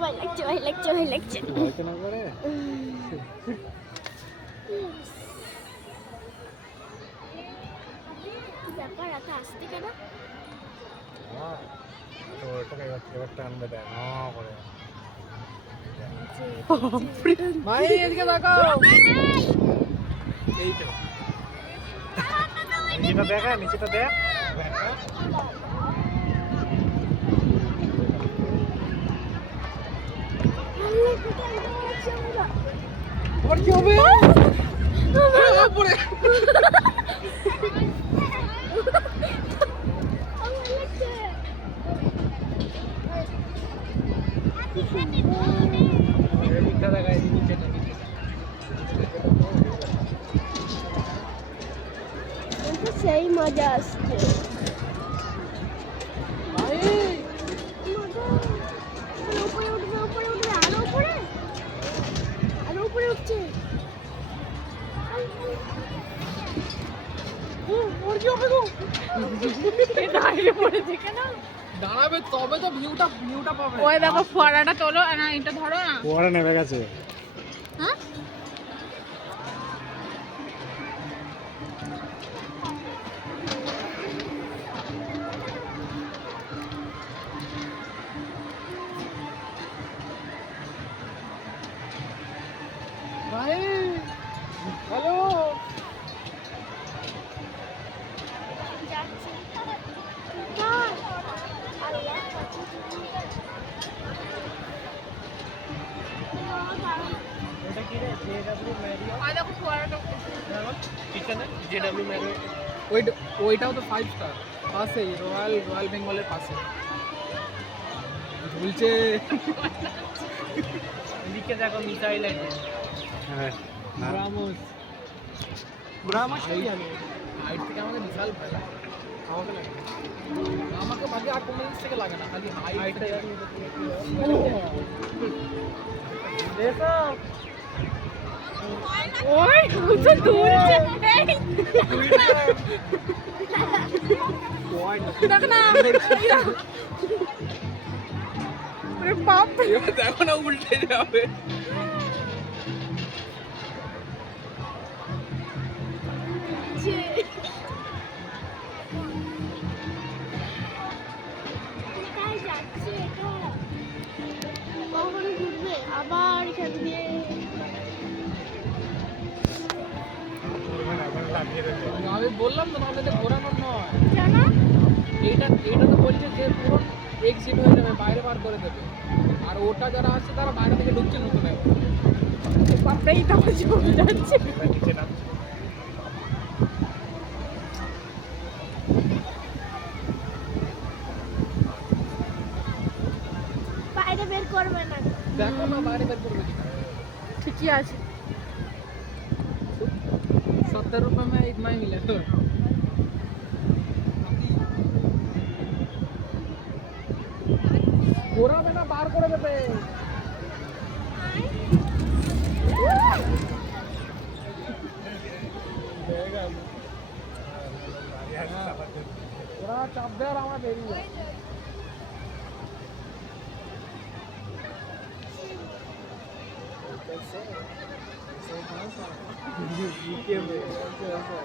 ভয় লাগছে ভয় লাগছে ভয় লাগছে ভয় তো না করে ব্যাপার এত আসতে কেন তো ওটাকে এবার টানবে দেয় না করে ভাই এদিকে তাকাও এই তো নিচেটা দেখা নিচেটা দেখ আবার কি হবে পড়ে নিচেটা দেখাই নিচেটা সেই মজা আসছে উপরে উঠবে উপরে উঠবে আরো উপরে আরো উপরে উঠছে দাঁড়াবে তবে তো ভিউটা পাবে ওই দেখো ফোয়ারাটা তোলো না এটা ধরো না ফোয়ারা নেমে গেছে হ্যাঁ ভাই হ্যালো যাচ্ছি এটা কি রে জেডব্লিউ ম্যারিও ওই দেখো ফোয়ারাটা কিচেনে জেডব্লিউ ম্যারিও ওইটাও তো 5 স্টার পাশেই রয়্যাল বেঙ্গলের পাশে ঝুলছে এদিকে দেখো মিসাইল আছে হ্যাঁ ব্রাহ্মস ব্রাহ্মস কি জানো হাইট থেকে আমাকে বিশাল ভয় লাগে আমাকে লাগে আমাকে বাকি আর কোনো জিনিস থেকে লাগে না খালি হাইটটা হাইটটা জানি দেখো ওই তো দুলছে দেখ না আরে বাপ দেখো না উল্টে যাবে কোথায় যাচ্ছে এটা কখন ঘুরবে আবার এখান দিয়ে আমি বললাম তো নাহলে তো ঘোরানোর নয় জানা এটা তো বলছে যে পুরো এক্সিট হয়ে যাবে বাইরে বার করে দেবে আর ওটা যারা আছে তারা বাইরে থেকে ঢুকছে নতুন বাপরেই তো চলে যাচ্ছে নিচে নাম বাইরে বের করবে না দেখো না বাইরে বের করবে ঠিকই আছে 70 रुपए में इतना ही मिले तो ওরা বেটা বার করে দেবে ওরা চাপ দেয় আর আমরা বেরিয়ে যাই कैसे कैसे